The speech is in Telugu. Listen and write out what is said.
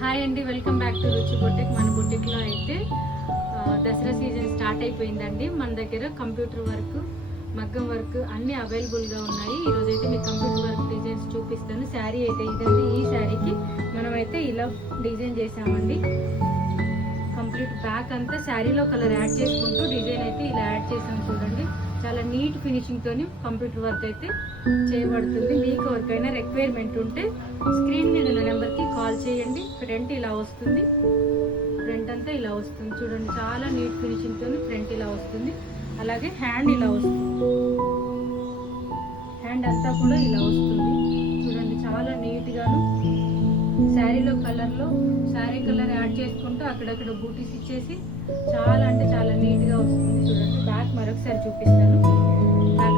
హాయ్ అండి, వెల్కమ్ బ్యాక్ టు రుచి బొటిక్. మన బొటిక్లో అయితే దసరా సీజన్ స్టార్ట్ అయిపోయిందండి. మన దగ్గర కంప్యూటర్ వర్క్, మగ్గం వర్క్ అన్నీ అవైలబుల్గా ఉన్నాయి. ఈరోజు అయితే మీకు కంప్యూటర్ వర్క్ డిజైన్స్ చూపిస్తాను. శారీ అయితే ఇదండి. ఈ శారీకి మనమైతే ఇలా డిజైన్ చేసామండి. కంప్లీట్ బ్యాక్ అంతా శారీలో కలర్ యాడ్ చేసుకుంటూ డిజైన్ అయితే ఇలా యాడ్ చేసాము. చూడండి, చాలా నీట్ ఫినిషింగ్ తోని కంప్యూటర్ వర్క్ అయితే చేయబడుతుంది. మీకు ఎవరికైనా రిక్వైర్మెంట్ ఉంటే స్క్రీన్ మీద ఉన్న నెంబర్కి కాల్ చేయండి. ఫ్రంట్ ఇలా వస్తుంది, ఫ్రంట్ అంతా ఇలా వస్తుంది. చూడండి, చాలా నీట్ ఫినిషింగ్ తోని ఫ్రంట్ ఇలా వస్తుంది. అలాగే హ్యాండ్ ఇలా వస్తుంది, హ్యాండ్ అంతా కూడా ఇలా వస్తుంది. చూడండి, చాలా నీట్గాను శారీలో కలర్లో శారీ కలర్ యాడ్ చేసుకుంటూ అక్కడక్కడ బూటీస్ ఇచ్చేసి చాలా అంటే చాలా నీట్గా వస్తుంది. చూడండి, బ్యాక్ మరొకసారి చూపిస్తాను. బ్యాక్